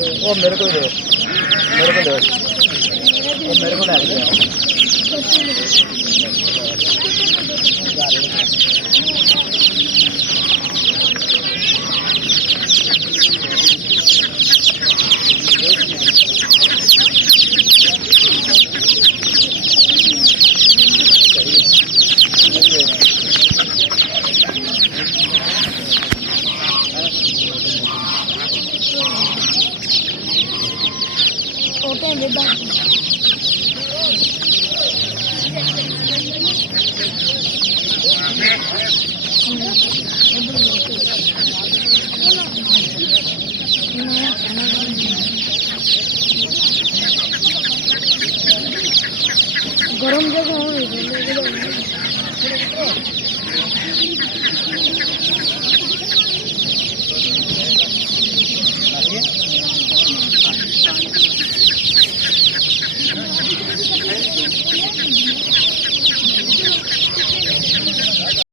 वो मेरे को दे, मेरे को दे, वो मेरे को डाल दे। गरम जगह